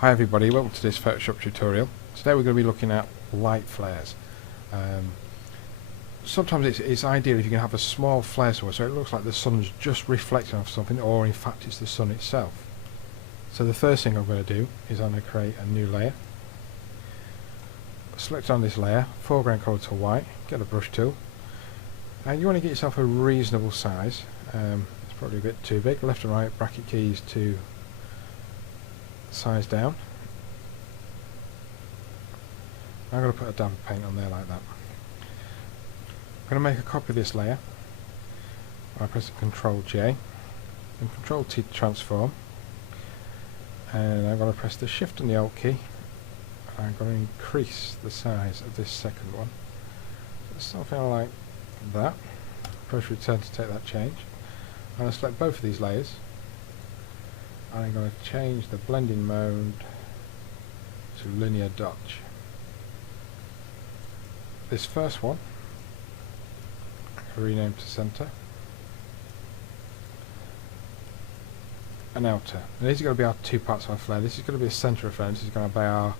Hi everybody, welcome to this Photoshop tutorial. Today we're going to be looking at light flares. Sometimes it's ideal if you can have a small flare somewhere so it looks like the sun's just reflecting off something, or in fact it's the sun itself. So the first thing I'm going to do is I'm going to create a new layer. Select on this layer, foreground colour to white, get a brush tool, and you want to get yourself a reasonable size. It's probably a bit too big. Left and right bracket keys to size down. I'm going to put a dab of paint on there like that. I'm going to make a copy of this layer. I press Ctrl J and Ctrl T to transform, and I'm going to press the Shift and the Alt key. I'm going to increase the size of this second one, something like that. Press Return to take that change. I'm going to select both of these layers. I'm going to change the blending mode to linear dodge. This first one, rename to center, and outer. And these are going to be our two parts of our flare. This is going to be a center of flare. This is going to be our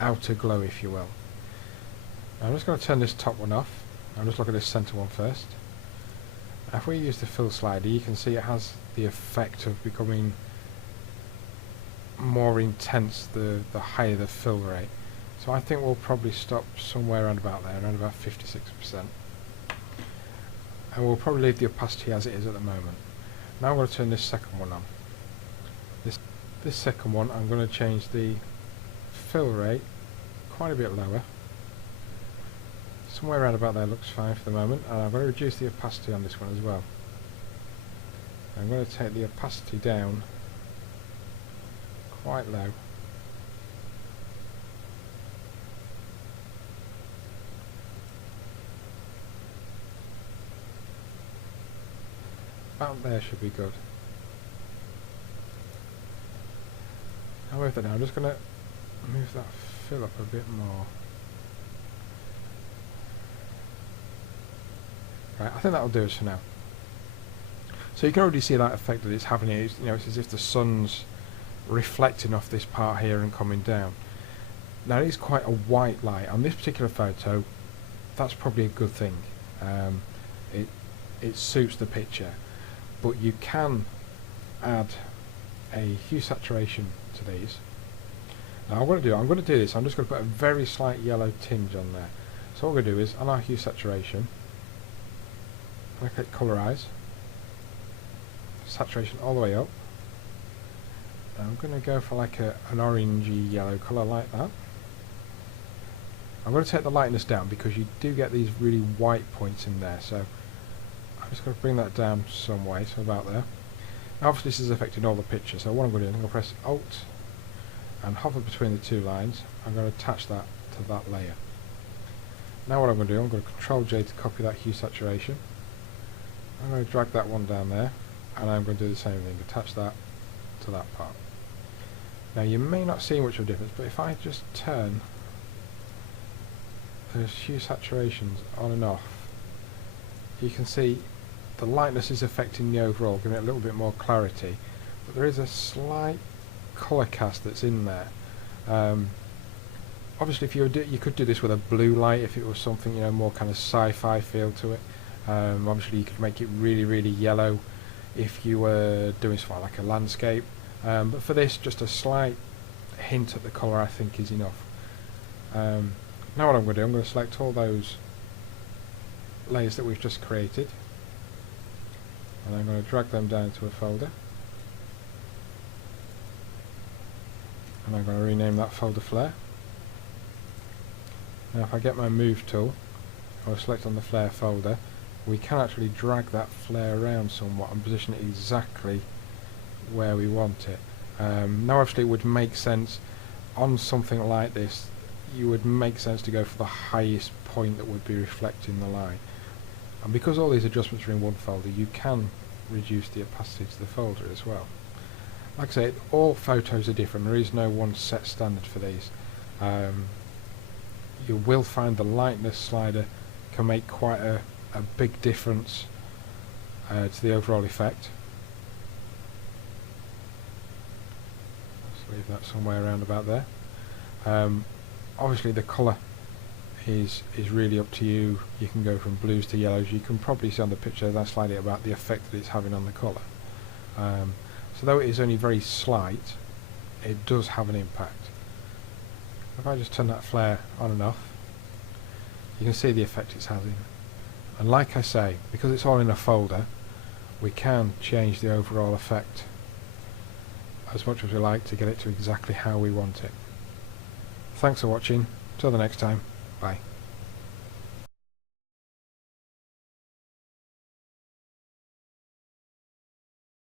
outer glow, if you will. Now I'm just going to turn this top one off. I'll just look at this center one first. Now if we use the fill slider, you can see it has the effect of becoming more intense the higher the fill rate. So I think we'll probably stop somewhere around about there, around about 56%. And we'll probably leave the opacity as it is at the moment. Now I'm going to turn this second one on. This second one, I'm going to change the fill rate quite a bit lower. Somewhere around about there looks fine for the moment, and I'm going to reduce the opacity on this one as well. I'm going to take the opacity down quite low. About there should be good. Now with that now, I'm just going to move that fill up a bit more. Right, I think that'll do us for now. So you can already see that effect that it's having. It's as if the sun's reflecting off this part here and coming down. Now it is quite a white light. On this particular photo, that's probably a good thing. It suits the picture. But you can add a hue saturation to these. Now I'm going to do this. I'm just going to put a very slight yellow tinge on there. So what we're going to do is, on our hue saturation, I'm going to click colorize, saturation all the way up. And I'm going to go for like an orangey yellow colour like that. I'm going to take the lightness down because you do get these really white points in there. So I'm just going to bring that down some way, so about there. Now obviously this is affecting all the pictures, so what I'm going to do is I'm going to press Alt and hover between the two lines. I'm going to attach that to that layer. Now what I'm going to do, I'm going to Ctrl J to copy that hue saturation. I'm going to drag that one down there, and I'm going to do the same thing, attach that to that part. Now you may not see much of a difference, but if I just turn those hue saturations on and off, you can see the lightness is affecting the overall, giving it a little bit more clarity, but there is a slight colour cast that's in there. Obviously if you could do this with a blue light if it was something more kind of sci-fi feel to it. Obviously you could make it really, really yellow if you were doing something like a landscape, but for this, just a slight hint at the colour I think is enough. Now what I'm going to do, I'm going to select all those layers that we've just created, and I'm going to drag them down to a folder, and I'm going to rename that folder flare. Now if I get my move tool, I'll select on the flare folder, we can actually drag that flare around somewhat and position it exactly where we want it. Now obviously it would make sense on something like this, you would make sense to go for the highest point that would be reflecting the light. And because all these adjustments are in one folder, you can reduce the opacity to the folder as well. Like I say, all photos are different. There is no one set standard for these. You will find the lightness slider can make quite a big difference to the overall effect. Let's leave that somewhere around about there. Obviously the colour is really up to you. You can go from blues to yellows. You can probably see on the picture that slightly about the effect that it's having on the colour. So though it is only very slight, it does have an impact. If I just turn that flare on and off, you can see the effect it's having. And like I say, because it's all in a folder, we can change the overall effect as much as we like to get it to exactly how we want it. Thanks for watching. Till the next time. Bye.